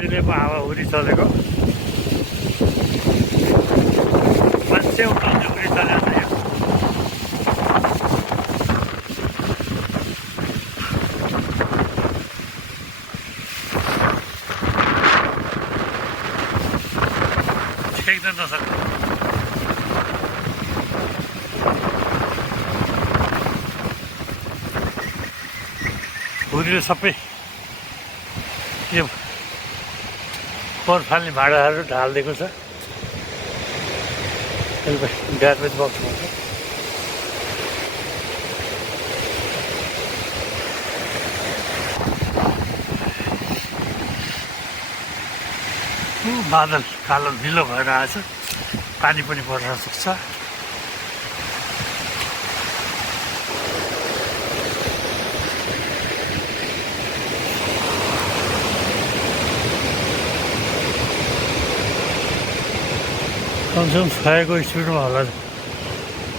अस्ट्रेलियाको हावाहुरी चलेको मान्छे उठाउने हुरी चलेको छ यो देख्दैन सर हुरीले सबै यो फोहोर फाल्ने भाँडाहरू ढालिदिएको छ गार्बेज बक्समा बादल कालो नीलो भएर आएछ पानी पनि पर्न सक्छ कमसेकम 6 को स्पिडमा होला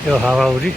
यो हावाहुरी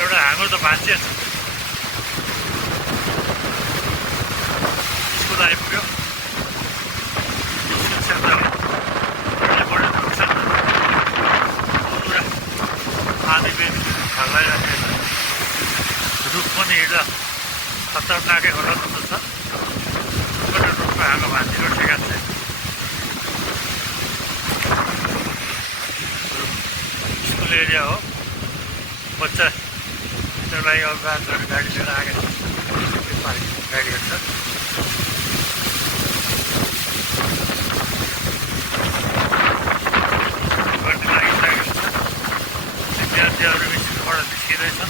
एउटा हाम्रो त मान्छे छ स्कुल आइपुग्यो पुरा आधी बेनी हल्लाइराखेको छ रुख पनि हिँड्दा खतरनाकै होला जस्तो छ रुखमा हाम्रो मान्छेको ठेगान छैन स्कुल एरिया हो बच्चा त्यसलाई अभ्यास गरेर गाडी लिएर आएको गाडीहरू छ गर्दै लागिसकेको छ विद्यार्थीहरू स्कुलबाट निस्किँदैछ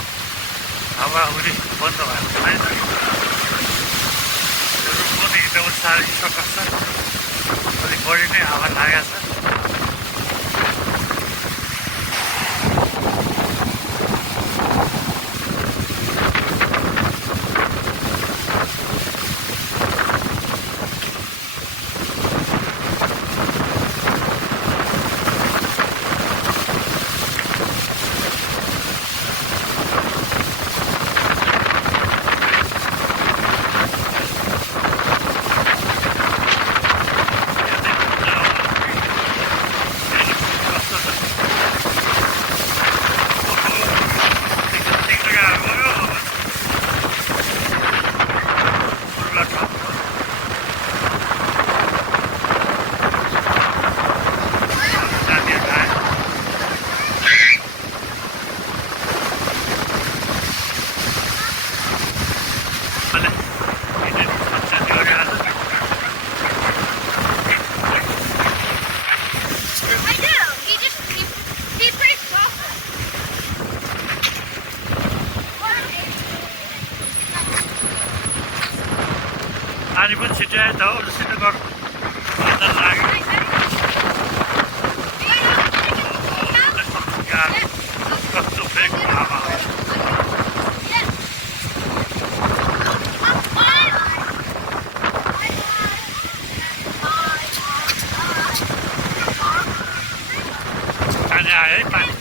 हावाहुरी बन्द भएको छैन त्यो रुख पनि हिँड्न साह्रै सकस छ अलिक बढी नै हावा लागेको छ पानी पनि छिट्यायो त हौ सिधै गर बन्दर लाग्यो कस्तो फेक हावा पानी आयो है पानी